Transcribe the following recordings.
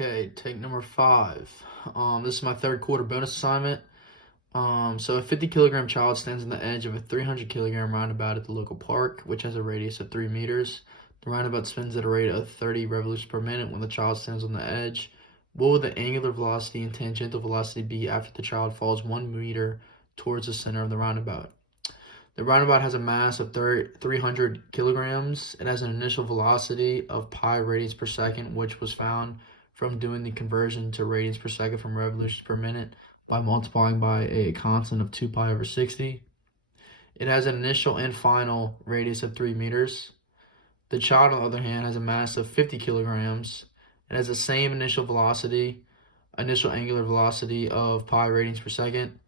Okay, take number 5. This is my third quarter bonus assignment. So a 50-kilogram child stands on the edge of a 300-kilogram roundabout at the local park, which has a radius of 3 meters. The roundabout spins at a rate of 30 revolutions per minute when the child stands on the edge. What will the angular velocity and tangential velocity be after the child falls 1 meter towards the center of the roundabout? The roundabout has a mass of 300 kilograms. It has an initial velocity of pi radians per second, which was found from doing the conversion to radians per second from revolutions per minute by multiplying by a constant of 2 pi over 60. It has an initial and final radius of 3 meters. The child, on the other hand, has a mass of 50 kilograms. It has the same initial angular velocity of pi radians per second,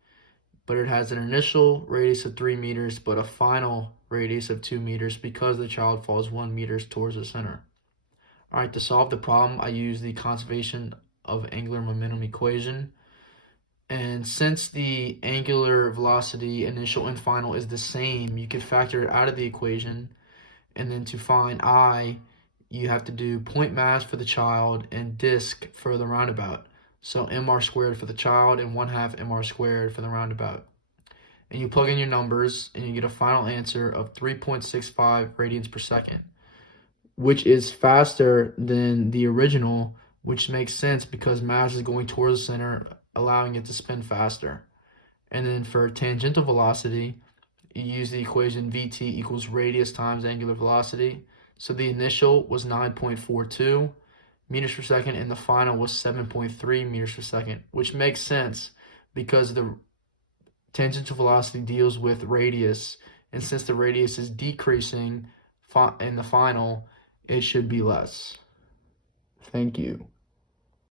but it has an initial radius of 3 meters, but a final radius of 2 meters because the child falls 1 meter towards the center. All right, to solve the problem, I use the conservation of angular momentum equation. And since the angular velocity, initial and final, is the same, you could factor it out of the equation. And then to find I, you have to do point mass for the child and disk for the roundabout. So mr squared for the child and 1/2 mr squared for the roundabout. And you plug in your numbers and you get a final answer of 3.65 radians per second, which is faster than the original, which makes sense because mass is going towards the center, allowing it to spin faster. And then for tangential velocity, you use the equation Vt equals radius times angular velocity. So the initial was 9.42 meters per second and the final was 7.3 meters per second, which makes sense because the tangential velocity deals with radius, and since the radius is decreasing in the final, it should be less. Thank you.